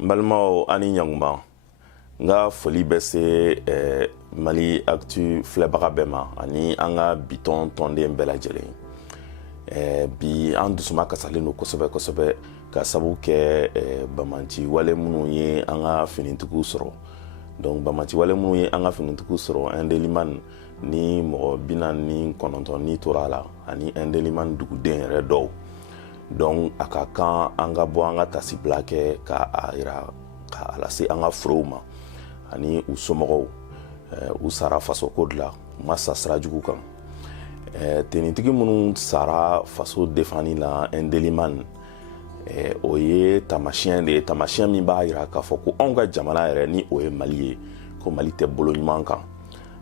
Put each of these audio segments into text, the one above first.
Balmao ani ɲanguma nga foli bɛ se Mali Actu filɛbaga bɛɛ ma ani an ka biton tɔnden bɛɛ lajɛlen bi an dusuma kasalen don kosɛbɛ kosɛbɛ ka sabu kɛ bamanci wale minnu ye an ka finitigiw sɔrɔ donc bamanci wale minnu ye an ka finitigiw sɔrɔ Indeliman ni mɔgɔ 49 ni tora la ani Indeliman duguden yɛrɛ dɔw donc a ka kan an ka bɔ an ka tasibila kɛ ka a yira ka lase an ka forow ma ani u somɔgɔw u sara faso ko dilan ma sa sira jugu kan tenitigi minnu sara faso defani la Indeliman o ye tamasiyɛn de ye tamasiyɛn min b'a yira k'a fɔ ko anw ka jamana yɛrɛ ni o ye Mali ye ko Mali tɛ bolo ɲuman kan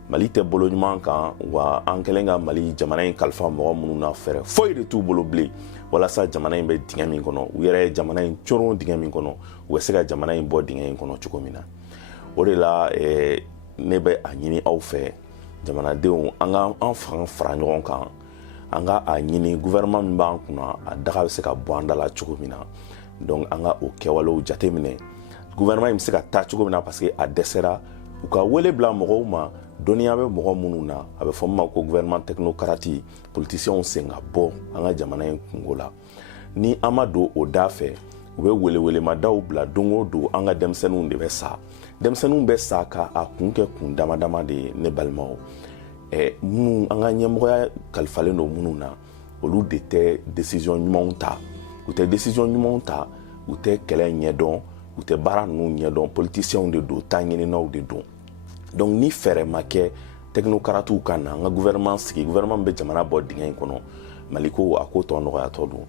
Mali tɛ bolo ɲuman kan wa an kɛlen ka Mali jamana in kalifa mɔgɔ minnu na fɛrɛ foyi de t'u bolo bilen walasa jamana in bɛ dingɛ min kɔnɔ u yɛrɛ ye jamana in coron dingɛ min kɔnɔ u bɛ se ka jamana in bɔ dingɛ in kɔnɔ cogo min na o de la ne bɛ a ɲini aw fɛ jamanadenw an ka an fanga fara ɲɔgɔn kan an ka a ɲini gouvernement min b'an kunna a daga bɛ se ka bɔ an da la cogo min na donc an ka o kɛwalew jateminɛ gouvernement in bɛ se ka taa cogo min na parce que a dɛsɛra u ka wele bila mɔgɔw ma dɔnniya bɛ mɔgɔ minnu na a bɛ fɔ min ma ko gouvernement technocrate politiciens sen ka bɔ an ka jamana in kungo la ni an ma don o da fɛ u bɛ welewelemaдаw bila don o don an ka denmisɛnninw de bɛ sa denmisɛnninw bɛ sa ka a kun kɛ kun dama dama de ye ne balimaw minnu an ka ɲɛmɔgɔya kalifalen don minnu na olu de tɛ décision ɲumanw ta u tɛ décision ɲumanw ta u tɛ kɛlɛ ɲɛdɔn u tɛ baara ninnu ɲɛdɔn politiciens de don ta ɲininaw de don donc ni fɛrɛ ma kɛ technocrates ka na an ka gouvernement sigi gouvernement bɛ jamana bɔ dingɛ in kɔnɔ Mali ko a ko tɔ nɔgɔyatɔ don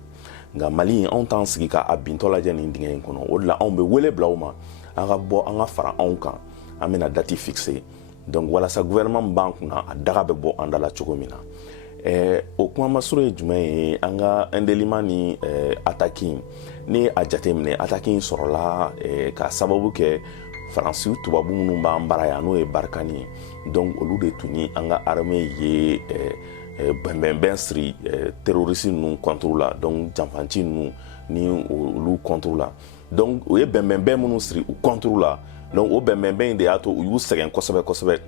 nka Mali anw t'an sigi ka a bintɔ lajɛ nin dingɛ in kɔnɔ o de la anw bɛ wele bila u ma an ka bɔ an ka fara anw kan an bɛna date fixer donc walasa gouvernement b'an kunna a daga bɛ bɔ an da la cogo min na o kuma masuru ye jumɛn ye an ka Indeliman ni attaque ni a jateminɛ attaque sɔrɔla ka sababu kɛ Faransi tubabu minnu b'an bara yan n'o ye Barkani donc olu de tun ni an ka armée ye bɛnbɛnbɛn siri terroriste ninnu contre la donc janfanci ninnu ni olu contre la donc o ye bɛnbɛnbɛn minnu siri u contre la donc o bɛnbɛnbɛn de y'a to u y'u sɛgɛn kosɛbɛ kosɛbɛ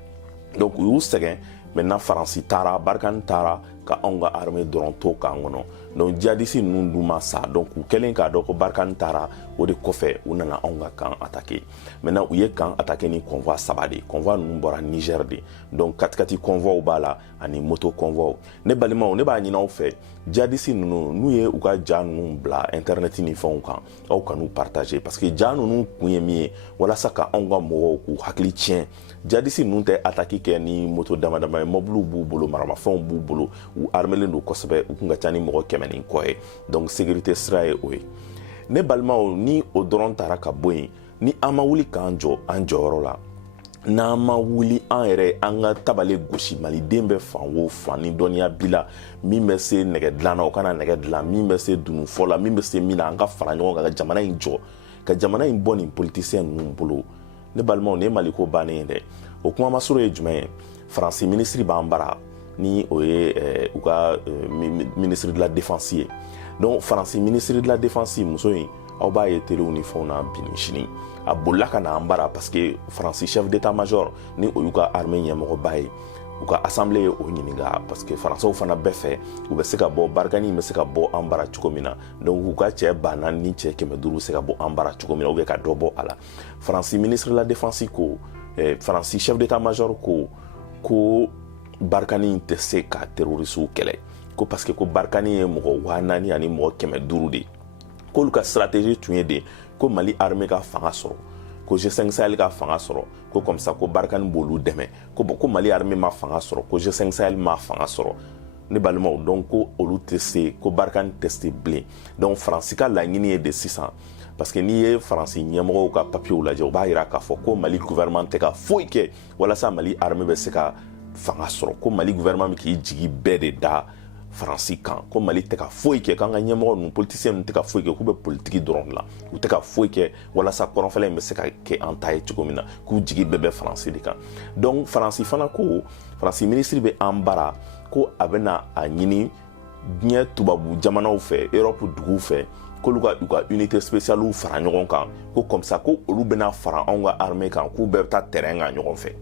donc u y'u sɛgɛn maintenant Faransi taara Barkani taara ka anw ka armée dɔrɔn to k'an kɔnɔ donc djihadiste ninnu dun ma sa donc u kɛlen k'a dɔn ko Barkani taara o de kɔfɛ u nana anw ka camp attaquer maintenant u ye camp attaquer ni convoi 3 de convoi ninnu bɔra Niger de donc katikati convoi b'a la ani moto convoi ne balimaw ne b'a ɲini aw fɛ djihadiste ninnu n'u ye u ka ja ninnu bila internet ni fɛnw kan aw ka n'u partager parce que ja ninnu kun ye min ye walasa ka anw ka mɔgɔw k'u hakili tiɲɛ djihadiste ninnu tɛ attaque kɛ ni moto dama dama ye mobiliw b'u bolo maramafɛnw b'u bolo u armelen don kosɛbɛ u kun ka ca ni mɔgɔ 100 ni kɔ ye donc sécurité sira ye o ye ne balimaw ni o dɔrɔn taara ka bɔ yen ni an ma wuli k'an jɔ an jɔyɔrɔ la n'an ma wuli an yɛrɛ an ka tabale gosi maliden bɛ fan o fan ni dɔnniya bila min bɛ se nɛgɛ dilan na o kana nɛgɛ dilan min bɛ se dununfɔ la min bɛ se min na an ka fara ɲɔgɔn kan ka jamana in jɔ ka jamana in bɔ nin politicien ninnu bolo ne balimaw nin ye Maliko bannen ye dɛ o kuma masoro ye jumɛn ye Faransi ministre b'an bara ni o ye u ka ministre de la défense ye donc Faransi ministre de la défense muso in aw b'a ye telew ni fɛnw na bi ni sini a bolila ka na an bara parce que Faransi chef d'état-major ni o y'u ka armée ɲɛmɔgɔba ye u ka assemblée ye o ɲininka parce que Faransɛw fana bɛɛ fɛ u bɛ se ka bɔ Barkani bɛ se ka bɔ an bara cogo min na donc u ka cɛ 400 ni cɛ 500 bɛ se ka bɔ an bara cogo min na ou bien ka dɔ bɔ a la Faransi ministre de la défense ko Faransi chef d'état-major ko Barkani tɛ se ka terroriste kɛlɛ ko parce que ko Barkani ye mɔgɔ 400 ani mɔgɔ 500 de k'olu ka stratégie tun ye de ko Mali armée ka fanga sɔrɔ ko G5 Sahel ka fanga sɔrɔ ko comme ça ko Barkani b'olu dɛmɛ ko Mali armée ma fanga sɔrɔ ko G5 Sahel ma fanga sɔrɔ ne balimaw donc ko olu tɛ se ko Barkani tɛ se bilen donc Faransi ka laɲini ye de sisan parce que n'i ye Faransi ɲɛmɔgɔw ka papiers lajɛ u b'a yira k'a fɔ ko Mali gouvernement tɛ ka foyi kɛ walasa Mali armée bɛ se ka fanga sɔrɔ ko Mali gouvernement bɛ k'i jigi bɛɛ de da Faransi kan ko Mali tɛ ka foyi kɛ k'an ka ɲɛmɔgɔ ninnu politiciens ninnu tɛ ka foyi kɛ k'u bɛ politiki dɔrɔn la u tɛ ka foyi kɛ walasa kɔrɔnfɛla in bɛ se ka kɛ an ta ye cogo min na k'u jigi bɛɛ bɛ Faransi de kan donc Faransi fana ko Faransi ministre bɛ an bara ko a bɛna a ɲini diɲɛ tubabu jamanaw fɛ Europe duguw fɛ k'olu ka unité spéciale fara ɲɔgɔn kan ko comme ça ko olu bɛna fara anw ka armée kan k'u bɛɛ bɛ taa terrain kan ɲɔgɔn fɛ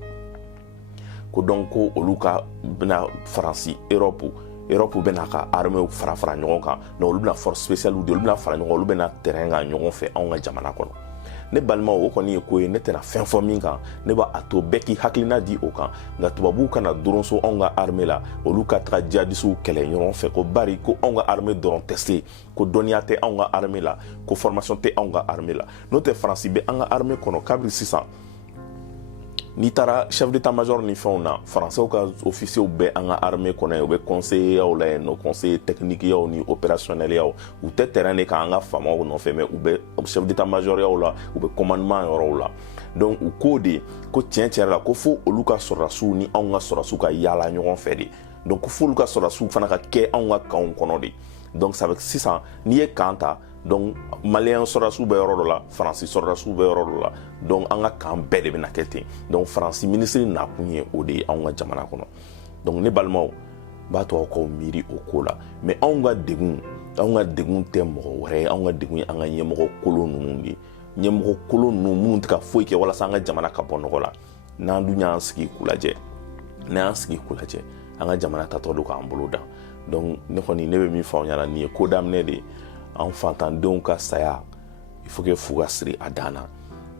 ko donc ko olu ka bɛna Faransi Europe bɛna ka armée fara ɲɔgɔn kan donc olu bɛna force spéciale de olu bɛna fara ɲɔgɔn olu bɛna terrain kan ɲɔgɔn fɛ anw ka jamana kɔnɔ ne balimaw o kɔni ye ko ye ne tɛna fɛn fɔ min kan ne b'a to bɛɛ k'i hakilina di o kan nka tubabuw kana dɔrɔn so anw ka armée la olu ka taga djihadistes kɛlɛ ɲɔgɔn fɛ ko bari ko anw ka armée dɔrɔn tɛ se ko dɔnniya tɛ anw ka armée la ko formation tɛ anw ka armée la n'o tɛ Faransi bɛ an ka armée kɔnɔ kabiri sisan n'i taara chef d'état-major ni fɛnw na Français ka officiers bɛɛ an ka armée kɔnɔ yen u bɛ conseiller yaw la yen nɔ conseiller technique yaw ni opérationnel yaw u tɛ terrain de kan an ka faamaw nɔfɛ mais u bɛ chef d'état-major yaw la u bɛ commandement yɔrɔw la donc u ko de ko tiɲɛ la ko fo olu ka sɔrɔdasiw ni anw ka sɔrɔdasiw ka yaala ɲɔgɔn fɛ de donc fo olu ka sɔrɔdasiw fana ka kɛ anw ka kanw kɔnɔ de donc ça veut sisan n'i ye kan ta donc malien sɔrɔdasiw bɛ yɔrɔ dɔ la Faransi sɔrɔdasiw bɛ yɔrɔ dɔ la donc an ka kan bɛɛ de bɛna kɛ ten donc Faransi ministre nakun ye o de ye anw ka jamana kɔnɔ donc ne balimaw b'a to aw k'aw miiri o ko la mais anw ka degun tɛ mɔgɔ wɛrɛ ye anw ka degun ye an ka ɲɛmɔgɔ kolon ninnu de ɲɛmɔgɔ kolon ninnu minnu tɛ ka foyi kɛ walasa an ka jamana ka bɔ nɔgɔ la n'an dun y'an sigi k'u lajɛ an ka jamana tatɔ don k'an bolo dan donc ne kɔni ne bɛ min fɔ aw ɲɛna nin ye ko daminɛ de ye an fatandenw ka saya il faut que fu ka siri a dan na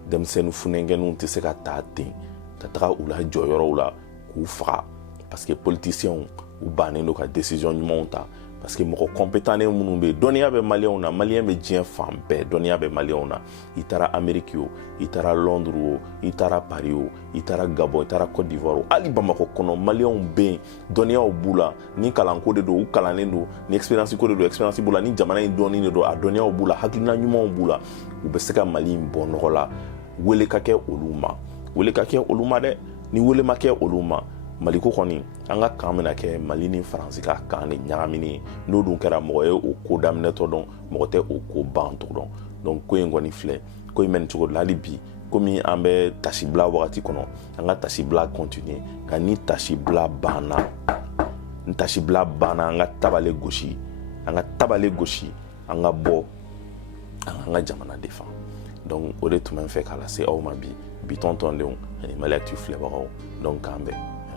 denmisɛnnin funɛnkɛninw tɛ se ka taa ten ka taga u la jɔyɔrɔw la k'u faga parce que politiciens u bannen don ka décision ɲumanw ta parce que mɔgɔ compétent minnu bɛ yen dɔnniya bɛ maliyɛnw na maliyɛn bɛ diɲɛ fan bɛɛ dɔnniya bɛ maliyɛnw na i taara Amérique o i taara Londres o i taara Paris o i taara Gabon i taara Côte d'Ivoire o hali Bamakɔ kɔnɔ maliyɛnw bɛ yen dɔnniyaw b'u la ni kalanko de don u kalannen don ni expérience ko de don expérience b'u la ni jamana in dɔnni de don a dɔnniyaw b'u la hakilina ɲumanw b'u la u bɛ se ka Mali in bɔ nɔgɔ la wele ka kɛ olu ma dɛ ni wele ma kɛ olu ma Mali ko kɔni an ka kan bɛna kɛ Mali ni Faransi ka kan de ɲagamini n'o dun kɛra mɔgɔ ye o ko daminɛtɔ dɔn mɔgɔ tɛ o ko bantɔ dɔn donc ko in kɔni filɛ ko in bɛ nin cogo de la hali bi komi an bɛ tasibila wagati kɔnɔ an ka tasibila continuer ka ni tasibila banna an ka tabale gosi an ka bɔ an ka jamana défend donc o de tun bɛ n fɛ k'a lase aw ma bi tɔntɔndenw ani Maliactu filɛbagaw donc k'an bɛn